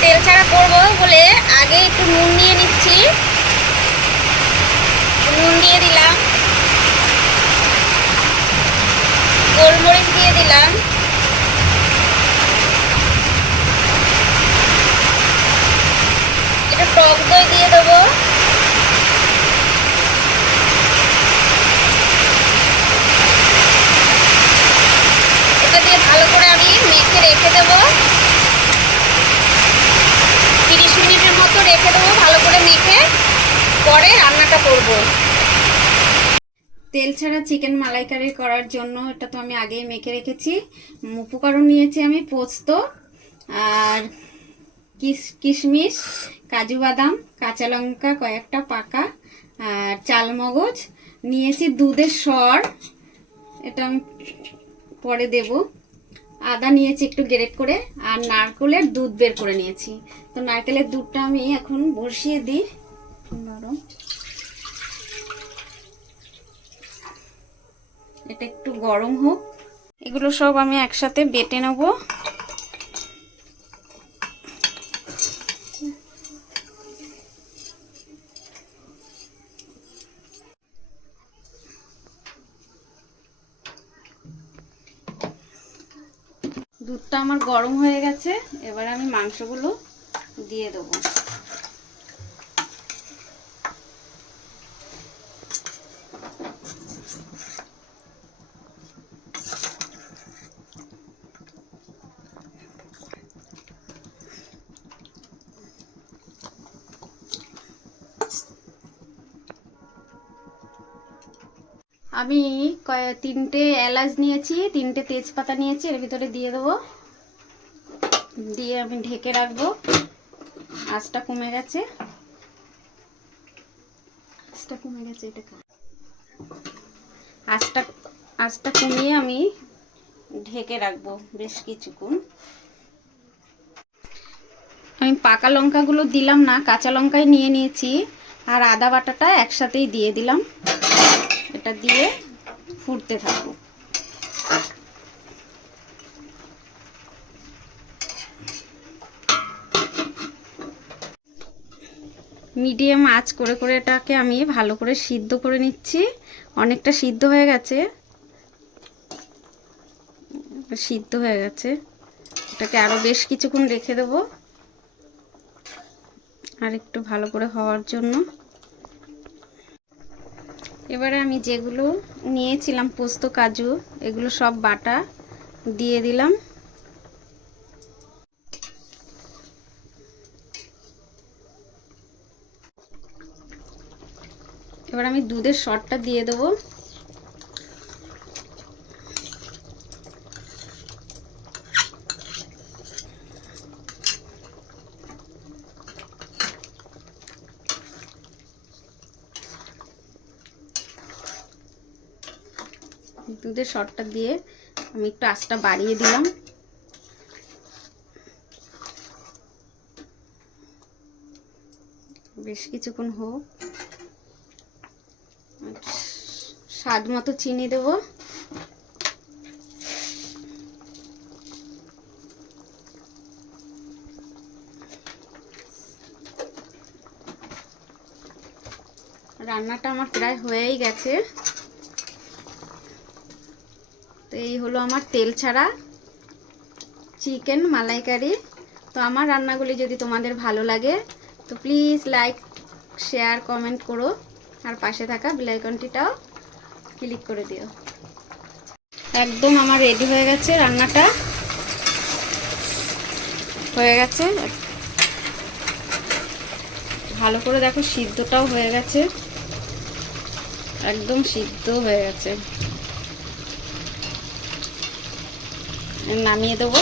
তেল ছাড়া করবো বলে আগে একটু নুন নিয়ে নিচ্ছি। নুন দিয়ে দিলাম, গোলমরিচ দিয়ে দিলাম, একটু টক দই দিয়ে দেবো, এটা দিয়ে ভালো করে আমি মেখে রেখে দেবো। 30 মিনিটের মতো রেখে দেবো ভালো করে মেখে, পরে রান্নাটা করব। তেল ছাড়া চিকেন মালাইকারি করার জন্য এটা তো আমি আগেই মেখে রেখেছি। উপকরণ নিয়েছি আমি পোস্ত আর কিশমিশ, কাজু বাদাম, কাঁচা লঙ্কা কয়েকটা পাকা, আর চালমগজ নিয়েছি, দুধের সর এটা আমি পরে দেব, আদা নিয়েছি একটু গ্রেট করে, আর নারকেলের দুধ বের করে নিয়েছি। তো নারকেলের দুধটা আমি এখন বসিয়ে দিই, এটা একটু গরম হোক। এগুলো সব আমি একসাথে বেটে নেব। দুধটা আমার গরম হয়ে গেছে, এবার আমি মাংসগুলো দিয়ে দেবো। আমি 3টে এলাচ নিয়েছি, 3টে তেজপাতা নিয়েছি, এর ভিতরে দিয়ে দেবো, দিয়ে আমি ঢেকে রাখবো। আঁচটা কমে গেছে, এটা আঁচটা কমিয়ে আমি ঢেকে রাখবো বেশ কিছুক্ষণ। আমি পাকা লঙ্কাগুলো দিলাম না, কাঁচা লঙ্কাই নিয়ে নিয়েছি, আর আদা বাটাটা একসাথেই দিয়ে দিলাম। এটা দিয়ে ফুটতে থাকবো। মিডিয়াম আঁচ করে করে এটাকে আমি ভালো করে সিদ্ধ করে নিচ্ছি। অনেকটা সিদ্ধ হয়ে গেছে, এটাকে আরো বেশ কিছুক্ষণ রেখে দেবো আর একটু ভালো করে হওয়ার জন্য। এবারে আমি যেগুলো নিয়েছিলাম পোস্ত কাজু, এগুলো সব বাটা দিয়ে দিলাম। এবার আমি দুধের সরটা দিয়ে দেবো। দুধের সরটা দিয়ে আমি একটু আঁচটা বাড়িয়ে দিলাম। বেশ কিছুক্ষণ হোক। স্বাদ মতো চিনি দেব। রান্নাটা আমার প্রায় হয়েই গেছে। তো এই হলো আমার তেল ছাড়া চিকেন মালাইকারি। তো আমার রান্নাগুলি যদি তোমাদের ভালো লাগে তো প্লিজ লাইক, শেয়ার, কমেন্ট করো, আর পাশে থাকা বেল আইকনটিটাও ক্লিক করে দিও। একদম আমার রেডি হয়ে গেছে, রান্নাটা হয়ে গেছে। ভালো করে দেখো সিদ্ধটাও হয়ে গেছে, একদম সিদ্ধ হয়ে গেছে। নামিয়ে দেবো।